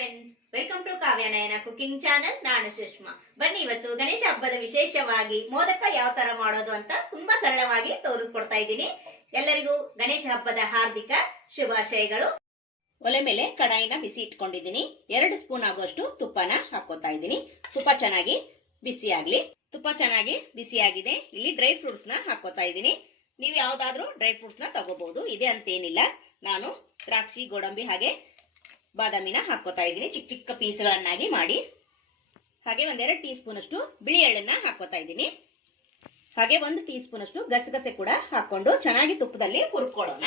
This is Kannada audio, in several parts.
Friends welcome to Kavyanayana cooking channel ನಾನು ಸುಷ್ಮಾ. ಬನ್ನಿ ಇವತ್ತು ಗಣೇಶ ಹಬ್ಬದ ವಿಶೇಷವಾಗಿ ಮೋದಕ ಯಾವ ತರ ಮಾಡೋದು ಅಂತ ತುಂಬಾ ಸರಳವಾಗಿ ತೋರಿಸ್ಕೊಡ್ತಾ ಇದ್ದೀನಿ. ಎಲ್ಲರಿಗೂ ಗಣೇಶ ಹಬ್ಬದ ಹಾರ್ದಿಕ ಶುಭಾಶಯಗಳು. ಒಲೆ ಮೇಲೆ ಕಡಾಯಿನ ಬಿಸಿ ಇಟ್ಕೊಂಡಿದ್ದೀನಿ. ಎರಡು ಸ್ಪೂನ್ ಆಗುವಷ್ಟು ತುಪ್ಪನ ಹಾಕೋತಾ ಇದ್ದೀನಿ. ತುಪ್ಪ ಚೆನ್ನಾಗಿ ಬಿಸಿ ಆಗ್ಲಿ. ತುಪ್ಪ ಚೆನ್ನಾಗಿ ಬಿಸಿ ಆಗಿದೆ. ಇಲ್ಲಿ ಡ್ರೈ ಫ್ರೂಟ್ಸ್ನ ಹಾಕೋತಾ ಇದ್ದೀನಿ. ನೀವು ಯಾವ್ದಾದ್ರು ಡ್ರೈ ಫ್ರೂಟ್ಸ್ನ ತಗೋಬಹುದು. ಇದೆ ಅಂತೇನಿಲ್ಲ ನಾನು ದ್ರಾಕ್ಷಿ, ಗೋಡಂಬಿ ಹಾಗೆ ಬಾದಾಮಿನ ಹಾಕೋತಾ ಇದ್ದೀನಿ. ಚಿಕ್ಕ ಚಿಕ್ಕ ಪೀಸ್ಗಳನ್ನಾಗಿ ಮಾಡಿ. ಹಾಗೆ ಒಂದೆರಡು ಟೀ ಸ್ಪೂನ್ ಅಷ್ಟು ಬಿಳಿ ಎಳ್ಳನ್ನ ಹಾಕೋತಾ ಇದ್ದೀನಿ. ಹಾಗೆ ಒಂದು ಟೀ ಸ್ಪೂನ್ ಅಷ್ಟು ಗಸಗಸೆ ಕೂಡ ಹಾಕೊಂಡು ಚೆನ್ನಾಗಿ ತುಪ್ಪದಲ್ಲಿ ಹುರ್ಕೊಳ್ಳೋಣ.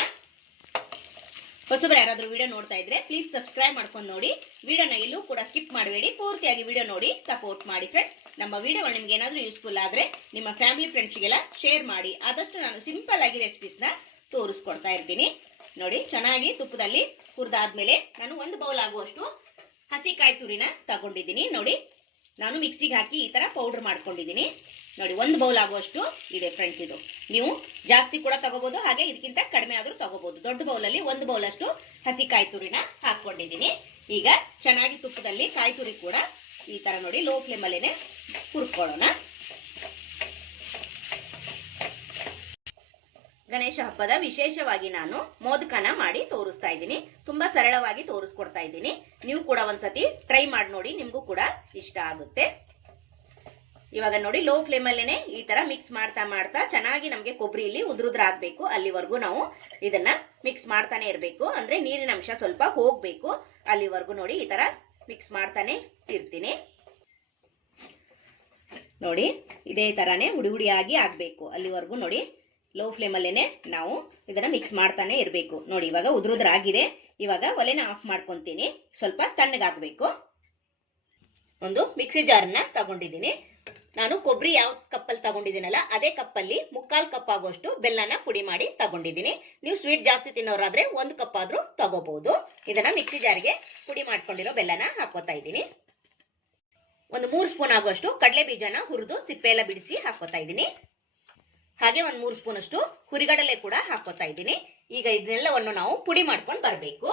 ಹೊಸಬ್ರು ಯಾರಾದ್ರೂ ವಿಡಿಯೋ ನೋಡ್ತಾ ಇದ್ರೆ ಪ್ಲೀಸ್ ಸಬ್ಸ್ಕ್ರೈಬ್ ಮಾಡ್ಕೊಂಡು ನೋಡಿ. ವಿಡಿಯೋನ ಎಲ್ಲೂ ಕೂಡ ಸ್ಕಿಪ್ ಮಾಡಬೇಡಿ. ಪೂರ್ತಿಯಾಗಿ ವಿಡಿಯೋ ನೋಡಿ ಸಪೋರ್ಟ್ ಮಾಡಿ ಫ್ರೆಂಡ್ ನಮ್ಮ ವಿಡಿಯೋಗಳು ನಿಮ್ಗೆ ಏನಾದ್ರೂ ಯೂಸ್ಫುಲ್ ಆದ್ರೆ ನಿಮ್ಮ ಫ್ಯಾಮಿಲಿ ಫ್ರೆಂಡ್ಸ್ಗೆಲ್ಲ ಶೇರ್ ಮಾಡಿ. ಆದಷ್ಟು ನಾನು ಸಿಂಪಲ್ ಆಗಿ ರೆಸಿಪೀಸ್ನ ತೋರಿಸ್ಕೊಡ್ತಾ ಇರ್ತೀನಿ. ನೋಡಿ, ಚೆನ್ನಾಗಿ ತುಪ್ಪದಲ್ಲಿ ಹುರಿದಾದ್ಮೇಲೆ ನಾನು ಒಂದು ಬೌಲ್ ಆಗುವಷ್ಟು ಹಸಿ ಕಾಯಿ ತುರಿನ ತಗೊಂಡಿದ್ದೀನಿ. ನೋಡಿ, ನಾನು ಮಿಕ್ಸಿಗೆ ಹಾಕಿ ಈ ತರ ಪೌಡರ್ ಮಾಡ್ಕೊಂಡಿದ್ದೀನಿ. ನೋಡಿ, ಒಂದು ಬೌಲ್ ಆಗುವಷ್ಟು ಇದೆ ಫ್ರೆಂಡ್ಸ್ ಇದು. ನೀವು ಜಾಸ್ತಿ ಕೂಡ ತಗೋಬಹುದು ಹಾಗೆ ಇದಕ್ಕಿಂತ ಕಡಿಮೆ ಆದ್ರೂ ತಗೋಬಹುದು ದೊಡ್ಡ ಬೌಲಲ್ಲಿ ಒಂದು ಬೌಲ್ ಅಷ್ಟು ಹಸಿ ಕಾಯಿ ತುರಿನ ಹಾಕೊಂಡಿದ್ದೀನಿ. ಈಗ ಚೆನ್ನಾಗಿ ತುಪ್ಪದಲ್ಲಿ ಕಾಯಿ ತುರಿ ಕೂಡ ಈ ತರ ನೋಡಿ ಲೋ ಫ್ಲೇಮ್ ಅಲ್ಲೇನೆ ಹುರ್ಕೊಳ್ಳೋಣ. ಗಣೇಶ ಹಬ್ಬದ ವಿಶೇಷವಾಗಿ ನಾನು ಮೋದಕನ ಮಾಡಿ ತೋರಿಸ್ತಾ ಇದ್ದೀನಿ. ತುಂಬಾ ಸರಳವಾಗಿ ತೋರಿಸ್ಕೊಡ್ತಾ ಇದ್ದೀನಿ. ನೀವು ಕೂಡ ಒಂದ್ಸತಿ ಟ್ರೈ ಮಾಡಿ ನೋಡಿ, ನಿಮಗೂ ಕೂಡ ಇಷ್ಟ ಆಗುತ್ತೆ. ಇವಾಗ ನೋಡಿ ಲೋ ಫ್ಲೇಮ್ ಅಲ್ಲೇನೆ ಈ ತರ ಮಿಕ್ಸ್ ಮಾಡ್ತಾ ಮಾಡ್ತಾ ಚೆನ್ನಾಗಿ ನಮಗೆ ಕೊಬ್ಬರಿ ಇಲ್ಲಿ ಉದುರುದ್ರಾಗ್ಬೇಕು. ಅಲ್ಲಿವರೆಗೂ ನಾವು ಇದನ್ನ ಮಿಕ್ಸ್ ಮಾಡ್ತಾನೆ ಇರಬೇಕು. ಅಂದ್ರೆ ನೀರಿನ ಅಂಶ ಸ್ವಲ್ಪ ಹೋಗ್ಬೇಕು. ಅಲ್ಲಿವರೆಗೂ ನೋಡಿ ಈ ತರ ಮಿಕ್ಸ್ ಮಾಡ್ತಾನೆ ಇರ್ತೀನಿ. ನೋಡಿ, ಇದೇ ತರಾನೇ ಹುಡಿ ಹುಡಿಯಾಗಿ ಆಗ್ಬೇಕು. ಅಲ್ಲಿವರೆಗೂ ನೋಡಿ ಲೋ ಫ್ಲೇಮ್ ಅಲ್ಲೇನೆ ನಾವು ಇದನ್ನ ಮಿಕ್ಸ್ ಮಾಡ್ತಾನೆ ಇರಬೇಕು. ನೋಡಿ, ಇವಾಗ ಉದುರುದ್ರಾಗಿದೆ ಇವಾಗ ಒಲೆನ ಆಫ್ ಮಾಡ್ಕೊತೀನಿ. ಸ್ವಲ್ಪ ತಣ್ಣಗಾಗಬೇಕು ಒಂದು ಮಿಕ್ಸಿ ಜಾರ್ನ ತಗೊಂಡಿದ್ದೀನಿ. ನಾನು ಕೊಬ್ಬರಿ ಯಾವ ಕಪ್ಪಲ್ಲಿ ತಗೊಂಡಿದ್ದೀನಲ್ಲ, ಅದೇ ಕಪ್ಪಲ್ಲಿ ಮುಕ್ಕಾಲು ಕಪ್ ಆಗುವಷ್ಟು ಬೆಲ್ಲನ ಪುಡಿ ಮಾಡಿ ತಗೊಂಡಿದ್ದೀನಿ. ನೀವು ಸ್ವೀಟ್ ಜಾಸ್ತಿ ತಿನ್ನೋರಾದ್ರೆ ಒಂದು ಕಪ್ ಆದ್ರೂ ತಗೋಬಹುದು ಇದನ್ನ ಮಿಕ್ಸಿ ಜಾರ್ಗೆ ಪುಡಿ ಮಾಡ್ಕೊಂಡಿರೋ ಬೆಲ್ಲನ ಹಾಕೋತಾ ಇದ್ದೀನಿ. ಒಂದು ಮೂರು ಸ್ಪೂನ್ ಆಗುವಷ್ಟು ಕಡಲೆ ಬೀಜನ ಹುರಿದು ಸಿಪ್ಪೆ ಎಲ್ಲ ಬಿಡಿಸಿ ಹಾಕೋತಾ ಇದ್ದೀನಿ. ಹಾಗೆ ಒಂದ್ ಮೂರು ಸ್ಪೂನ್ ಅಷ್ಟು ಹುರಿಗಡಲೆ ಕೂಡ ಹಾಕೋತಾ ಇದ್ದೀನಿ. ಈಗ ಇದನ್ನೆಲ್ಲವನ್ನು ನಾವು ಪುಡಿ ಮಾಡ್ಕೊಂಡು ಬರಬೇಕು.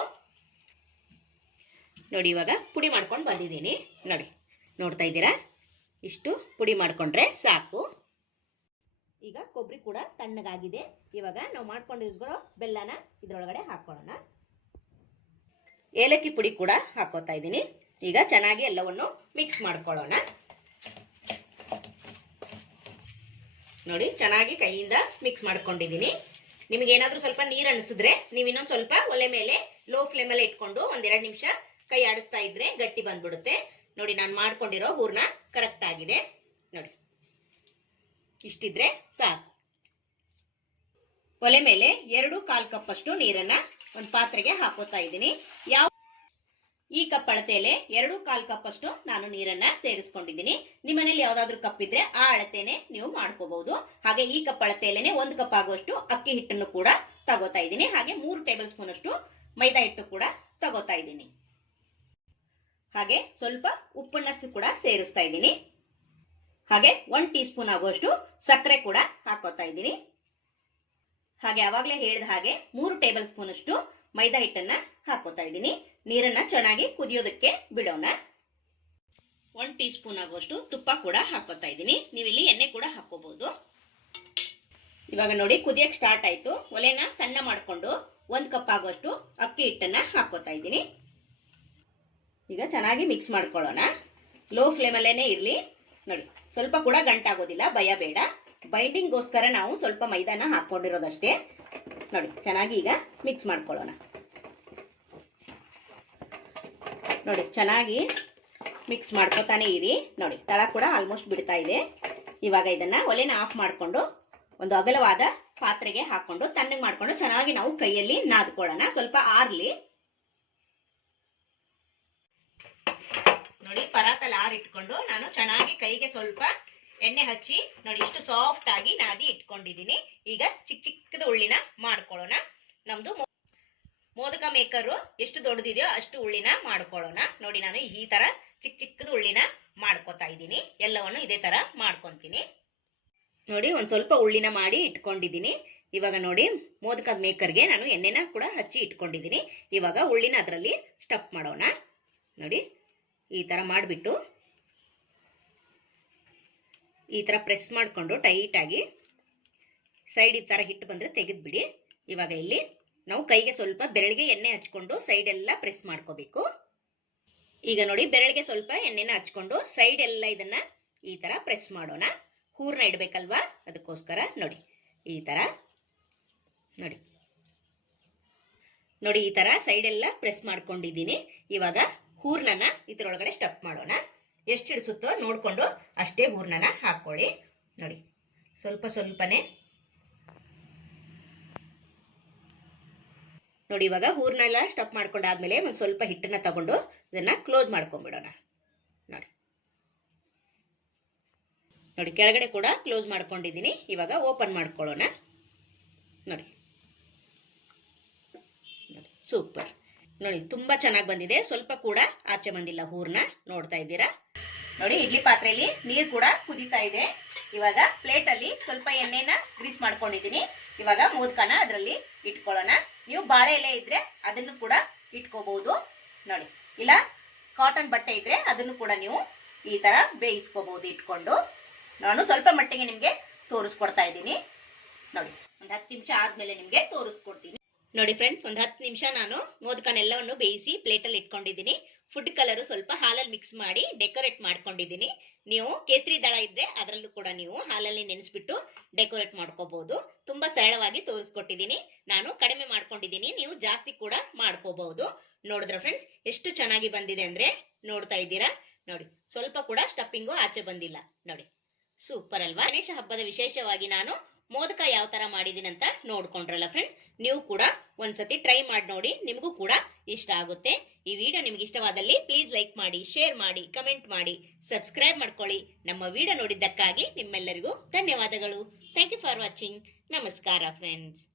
ನೋಡಿ, ಇವಾಗ ಪುಡಿ ಮಾಡ್ಕೊಂಡು ಬಂದಿದ್ದೀನಿ. ನೋಡಿ, ನೋಡ್ತಾ ಇದ್ದೀರಾ? ಇಷ್ಟು ಪುಡಿ ಮಾಡ್ಕೊಂಡ್ರೆ ಸಾಕು. ಈಗ ಕೊಬ್ಬರಿ ಕೂಡ ತಣ್ಣಗಾಗಿದೆ. ಇವಾಗ ನಾವು ಮಾಡ್ಕೊಂಡಿರೋ ಬೆಲ್ಲನ ಇದರೊಳಗಡೆ ಹಾಕೊಳ್ಳೋಣ. ಏಲಕ್ಕಿ ಪುಡಿ ಕೂಡ ಹಾಕೋತಾ ಇದ್ದೀನಿ. ಈಗ ಚೆನ್ನಾಗಿ ಎಲ್ಲವನ್ನು ಮಿಕ್ಸ್ ಮಾಡ್ಕೊಳ್ಳೋಣ. ನೋಡಿ, ಚೆನ್ನಾಗಿ ಕೈಯಿಂದ ಮಿಕ್ಸ್ ಮಾಡ್ಕೊಂಡಿದ್ದೀನಿ. ನಿಮ್ಗೆ ಏನಾದರೂ ಸ್ವಲ್ಪ ನೀರು ಅನಿಸಿದ್ರೆ ನೀವು ಇನ್ನೊಂದು ಸ್ವಲ್ಪ ಒಲೆ ಮೇಲೆ ಲೋ ಫ್ಲೇಮಲ್ಲಿ ಇಟ್ಕೊಂಡು ಒಂದೆರಡು ನಿಮಿಷ ಕೈ ಆಡಿಸ್ತಾ ಇದ್ರೆ ಗಟ್ಟಿ ಬಂದ್ಬಿಡುತ್ತೆ. ನೋಡಿ, ನಾನು ಮಾಡ್ಕೊಂಡಿರೋ ಹೂರ್ನ ಕರೆಕ್ಟ್ ಆಗಿದೆ. ನೋಡಿ, ಇಷ್ಟಿದ್ರೆ ಸಾಕು. ಒಲೆ ಮೇಲೆ ಎರಡು ಕಾಲು ಕಪ್ಪಷ್ಟು ನೀರನ್ನ ಒಂದು ಪಾತ್ರೆಗೆ ಹಾಕೋತಾ ಇದ್ದೀನಿ. ಯಾವ ಈ ಕಪ್ ಅಳತೆಯಲ್ಲಿ ಎರಡು ಕಾಲ್ ಕಪ್ ಅಷ್ಟು ನಾನು ನೀರನ್ನ ಸೇರಿಸ್ಕೊಂಡಿದ್ದೀನಿ. ನಿಮ್ಮನೇಲಿ ಯಾವ್ದಾದ್ರು ಕಪ್ ಇದ್ರೆ ಆ ಅಳತೆನೆ ನೀವು ಮಾಡ್ಕೋಬಹುದು. ಹಾಗೆ ಈ ಕಪ್ ಅಳತೆಯಲ್ಲೇನೆ ಒಂದು ಕಪ್ ಆಗುವಷ್ಟು ಅಕ್ಕಿ ಹಿಟ್ಟನ್ನು ಕೂಡ ತಗೋತಾ ಇದ್ದೀನಿ. ಹಾಗೆ ಮೂರು ಟೇಬಲ್ ಸ್ಪೂನ್ ಅಷ್ಟು ಮೈದಾ ಹಿಟ್ಟು ಕೂಡ ತಗೋತಾ ಇದ್ದೀನಿ. ಹಾಗೆ ಸ್ವಲ್ಪ ಉಪ್ಪನ್ನ ಕೂಡ ಸೇರಿಸ್ತಾ ಇದ್ದೀನಿ. ಹಾಗೆ ಒನ್ ಟೀ ಸ್ಪೂನ್ ಆಗುವಷ್ಟು ಸಕ್ಕರೆ ಕೂಡ ಹಾಕೋತಾ ಇದ್ದೀನಿ. ಹಾಗೆ ಅವಾಗಲೇ ಹೇಳಿದ ಹಾಗೆ ಮೂರು ಟೇಬಲ್ ಸ್ಪೂನ್ ಅಷ್ಟು ಮೈದಾ ಹಿಟ್ಟನ್ನ ಹಾಕೋತಾ ಇದ್ದೀನಿ. ನೀರನ್ನ ಚೆನ್ನಾಗಿ ಕುದಿಯೋದಕ್ಕೆ ಬಿಡೋಣ. ಒನ್ ಟೀ ಸ್ಪೂನ್ ಆಗುವಷ್ಟು ತುಪ್ಪ ಕೂಡ ಹಾಕೋತಾ ಇದ್ದೀನಿ. ನೀವು ಇಲ್ಲಿ ಎಣ್ಣೆ ಕೂಡ ಹಾಕೋಬಹುದು ಇವಾಗ ನೋಡಿ ಕುದಿಯಕ್ಕೆ ಸ್ಟಾರ್ಟ್ ಆಯ್ತು. ಒಲೆನ ಸಣ್ಣ ಮಾಡಿಕೊಂಡು ಒಂದ್ ಕಪ್ ಆಗುವಷ್ಟು ಅಕ್ಕಿ ಹಿಟ್ಟನ್ನ ಹಾಕೋತಾ ಇದ್ದೀನಿ. ಈಗ ಚೆನ್ನಾಗಿ ಮಿಕ್ಸ್ ಮಾಡ್ಕೊಳ್ಳೋಣ. ಲೋ ಫ್ಲೇಮಲ್ಲೇನೆ ಇರಲಿ. ನೋಡಿ, ಸ್ವಲ್ಪ ಕೂಡ ಗಂಟಾಗೋದಿಲ್ಲ ಭಯ ಬೇಡ. ಬೈಂಡಿಂಗ್ಗೋಸ್ಕರ ನಾವು ಸ್ವಲ್ಪ ಮೈದಾನ ಹಾಕೊಂಡಿರೋದಷ್ಟೇ. ನೋಡಿ, ಚೆನ್ನಾಗಿ ಈಗ ಮಿಕ್ಸ್ ಮಾಡ್ಕೊಳ್ಳೋಣ. ನೋಡಿ, ಚೆನ್ನಾಗಿ ಮಿಕ್ಸ್ ಮಾಡ್ಕೊತಾನೆ ಇರಿ. ನೋಡಿ, ತಳ ಕೂಡ ಆಲ್ಮೋಸ್ಟ್ ಬಿಡ್ತಾ ಇದೆ. ಇವಾಗ ಇದನ್ನ ಒಲೆನ ಆಫ್ ಮಾಡಿಕೊಂಡು ಒಂದು ಅಗಲವಾದ ಪಾತ್ರೆಗೆ ಹಾಕೊಂಡು, ತಣ್ಣಗೆ ಮಾಡ್ಕೊಂಡು ಚೆನ್ನಾಗಿ ನಾವು ಕೈಯಲ್ಲಿ ನಾದ್ಕೊಳ್ಳೋಣ. ಸ್ವಲ್ಪ ಆರ್ಲಿ. ನೋಡಿ ಪರಾತಲ್ಲಿ ಆರ್ ಇಟ್ಕೊಂಡು ನಾನು ಚೆನ್ನಾಗಿ ಕೈಗೆ ಸ್ವಲ್ಪ ಎಣ್ಣೆ ಹಚ್ಚಿ, ನೋಡಿ, ಇಷ್ಟು ಸಾಫ್ಟ್ ಆಗಿ ನಾದಿ ಇಟ್ಕೊಂಡಿದ್ದೀನಿ. ಈಗ ಚಿಕ್ಕ ಚಿಕ್ಕದ ಉಳ್ಳಿನ ಮಾಡ್ಕೊಳ್ಳೋಣ. ನಮ್ದು ಮೋದಕ ಮೇಕರು ಎಷ್ಟು ದೊಡ್ಡದಿದೆಯೋ ಅಷ್ಟು ಉಳ್ಳಿನ ಮಾಡ್ಕೊಳ್ಳೋಣ. ನೋಡಿ ನಾನು ಈ ತರ ಚಿಕ್ಕ ಚಿಕ್ಕದ ಉಳ್ಳಿನ ಮಾಡ್ಕೊತಾ ಇದ್ದೀನಿ. ಎಲ್ಲವನ್ನು ಇದೇ ತರ ಮಾಡ್ಕೊಂತೀನಿ. ನೋಡಿ ಒಂದ್ ಸ್ವಲ್ಪ ಉಳ್ಳಿನ ಮಾಡಿ ಇಟ್ಕೊಂಡಿದ್ದೀನಿ. ಇವಾಗ ನೋಡಿ ಮೋದಕದ ಮೇಕರ್ಗೆ ನಾನು ಎಣ್ಣೆನ ಕೂಡ ಹಚ್ಚಿ ಇಟ್ಕೊಂಡಿದ್ದೀನಿ. ಇವಾಗ ಉಳ್ಳಿನ ಅದರಲ್ಲಿ ಸ್ಟಫ್ ಮಾಡೋಣ. ನೋಡಿ ಈ ತರ ಮಾಡಿಬಿಟ್ಟು ಈ ತರ ಪ್ರೆಸ್ ಮಾಡಿಕೊಂಡು ಟೈಟಾಗಿ ಸೈಡ್ ಈ ತರ ಹಿಟ್ಟು ಬಂದ್ರೆ ತೆಗೆದ್ಬಿಡಿ. ಇವಾಗ ಇಲ್ಲಿ ನಾವು ಕೈಗೆ ಸ್ವಲ್ಪ ಬೆರಳಿಗೆ ಎಣ್ಣೆ ಹಚ್ಕೊಂಡು ಸೈಡ್ ಎಲ್ಲ ಪ್ರೆಸ್ ಮಾಡ್ಕೋಬೇಕು. ಈಗ ನೋಡಿ ಬೆರಳಿಗೆ ಸ್ವಲ್ಪ ಎಣ್ಣೆನ ಹಚ್ಕೊಂಡು ಸೈಡ್ ಎಲ್ಲ ಇದನ್ನ ಈ ತರ ಪ್ರೆಸ್ ಮಾಡೋಣ. ಹೂರ್ನ ಇಡ್ಬೇಕಲ್ವಾ? ಅದಕ್ಕೋಸ್ಕರ ನೋಡಿ, ಈ ತರ ನೋಡಿ. ನೋಡಿ, ಈ ತರ ಸೈಡ್ ಎಲ್ಲ ಪ್ರೆಸ್ ಮಾಡ್ಕೊಂಡಿದ್ದೀನಿ. ಇವಾಗ ಹೂರ್ನನ್ನ ಇದರೊಳಗಡೆ ಸ್ಟಫ್ ಮಾಡೋಣ. ಎಷ್ಟು ಇಡಿಸುತ್ತೋ ನೋಡ್ಕೊಂಡು ಅಷ್ಟೇ ಹೂರ್ನನ ಹಾಕೊಳ್ಳಿ ನೋಡಿ, ಸ್ವಲ್ಪ ಸ್ವಲ್ಪನೇ ನೋಡಿ, ಇವಾಗ ಹೂರ್ನೆಲ್ಲ ಸ್ಟಫ್ ಮಾಡ್ಕೊಂಡಾದ್ಮೇಲೆ ಒಂದು ಸ್ವಲ್ಪ ಹಿಟ್ಟನ್ನ ತಗೊಂಡು ಇದನ್ನ ಕ್ಲೋಸ್ ಮಾಡ್ಕೊಂಡ್ಬಿಡೋಣ. ನೋಡಿ. ನೋಡಿ, ಕೆಳಗಡೆ ಕೂಡ ಕ್ಲೋಸ್ ಮಾಡ್ಕೊಂಡಿದ್ದೀನಿ. ಇವಾಗ ಓಪನ್ ಮಾಡ್ಕೊಳ್ಳೋಣ. ನೋಡಿ. ಸೂಪರ್ ನೋಡಿ, ತುಂಬಾ ಚೆನ್ನಾಗಿ ಬಂದಿದೆ. ಸ್ವಲ್ಪ ಕೂಡ ಆಚೆ ಬಂದಿಲ್ಲ ಹೂರ್ನ. ನೋಡ್ತಾ ಇದ್ದೀರಾ? ನೋಡಿ, ಇಡ್ಲಿ ಪಾತ್ರೆಯಲ್ಲಿ ನೀರು ಕೂಡ ಕುದೀತಾ ಇದೆ. ಇವಾಗ ಪ್ಲೇಟ್ ಅಲ್ಲಿ ಸ್ವಲ್ಪ ಎಣ್ಣೆನ ಗ್ರೀಸ್ ಮಾಡ್ಕೊಂಡಿದ್ದೀನಿ. ಇವಾಗ ಮೋದಕನ ಅದರಲ್ಲಿ ಇಟ್ಕೊಳ್ಳೋಣ. ನೀವು ಬಾಳೆ ಎಲೆ ಇದ್ರೆ ಅದನ್ನು ಕೂಡ ಇಟ್ಕೋಬಹುದು ನೋಡಿ, ಇಲ್ಲ ಕಾಟನ್ ಬಟ್ಟೆ ಇದ್ರೆ ಅದನ್ನು ಕೂಡ ನೀವು ಈ ತರ ಬೇಯಿಸ್ಕೋಬಹುದು ಇಟ್ಕೊಂಡು. ನಾನು ಸ್ವಲ್ಪ ಮಟ್ಟಿಗೆ ನಿಮ್ಗೆ ತೋರಿಸ್ಕೊಡ್ತಾ ಇದ್ದೀನಿ. ನೋಡಿ, ಒಂದು ಹತ್ತು ನಿಮಿಷ ಆದ್ಮೇಲೆ ನಿಮ್ಗೆ ತೋರಿಸ್ಕೊಡ್ತೀನಿ. ನೋಡಿ ಫ್ರೆಂಡ್ಸ್ ಒಂದು ಹತ್ತು ನಿಮಿಷ ನಾನು ಮೋದಕನೆಲ್ಲವನ್ನು ಬೇಯಿಸಿ ಪ್ಲೇಟಲ್ಲಿ ಇಟ್ಕೊಂಡಿದ್ದೀನಿ. ಫುಡ್ ಕಲರ್ ಸ್ವಲ್ಪ ಹಾಲಲ್ಲಿ ಮಿಕ್ಸ್ ಮಾಡಿ ಡೆಕೋರೇಟ್ ಮಾಡ್ಕೊಂಡಿದ್ದೀನಿ. ನೀವು ಕೇಸರಿ ದಳ ಇದ್ರೆ ಅದರಲ್ಲೂ ಕೂಡ ನೀವು ಹಾಲಲ್ಲಿ ನೆನೆಸ್ಬಿಟ್ಟು ಡೆಕೋರೇಟ್ ಮಾಡ್ಕೋಬಹುದು ತುಂಬಾ ಸರಳವಾಗಿ ತೋರಿಸ್ಕೊಟ್ಟಿದ್ದೀನಿ. ನಾನು ಕಡಿಮೆ ಮಾಡ್ಕೊಂಡಿದ್ದೀನಿ, ನೀವು ಜಾಸ್ತಿ ಕೂಡ ಮಾಡ್ಕೋಬಹುದು ನೋಡಿದ್ರ ಫ್ರೆಂಡ್ಸ್ ಎಷ್ಟು ಚೆನ್ನಾಗಿ ಬಂದಿದೆ ಅಂದ್ರೆ ನೋಡ್ತಾ ಇದ್ದೀರಾ? ನೋಡಿ, ಸ್ವಲ್ಪ ಕೂಡ ಸ್ಟಫಿಂಗು ಆಚೆ ಬಂದಿಲ್ಲ. ನೋಡಿ ಸೂಪರ್ ಅಲ್ವಾ? ಗಣೇಶ ಹಬ್ಬದ ವಿಶೇಷವಾಗಿ ನಾನು ಮೋದಕ ಯಾವ ತರ ಮಾಡಿದೀನಿ ಅಂತ ನೋಡ್ಕೊಂಡ್ರಲ್ಲ ಫ್ರೆಂಡ್ಸ್ ನೀವು ಕೂಡ ಒಂದ್ಸತಿ ಟ್ರೈ ಮಾಡಿ ನೋಡಿ, ನಿಮಗೂ ಕೂಡ ಇಷ್ಟ ಆಗುತ್ತೆ. ಈ ವಿಡಿಯೋ ನಿಮ್ಗೆ ಇಷ್ಟವಾದಲ್ಲಿ ಪ್ಲೀಸ್ ಲೈಕ್ ಮಾಡಿ ಶೇರ್ ಮಾಡಿ ಕಮೆಂಟ್ ಮಾಡಿ ಸಬ್ಸ್ಕ್ರೈಬ್ ಮಾಡ್ಕೊಳ್ಳಿ. ನಮ್ಮ ವಿಡಿಯೋ ನೋಡಿದ್ದಕ್ಕಾಗಿ ನಿಮ್ಮೆಲ್ಲರಿಗೂ ಧನ್ಯವಾದಗಳು. ಥ್ಯಾಂಕ್ ಯು ಫಾರ್ ವಾಚಿಂಗ್ ನಮಸ್ಕಾರ ಫ್ರೆಂಡ್ಸ್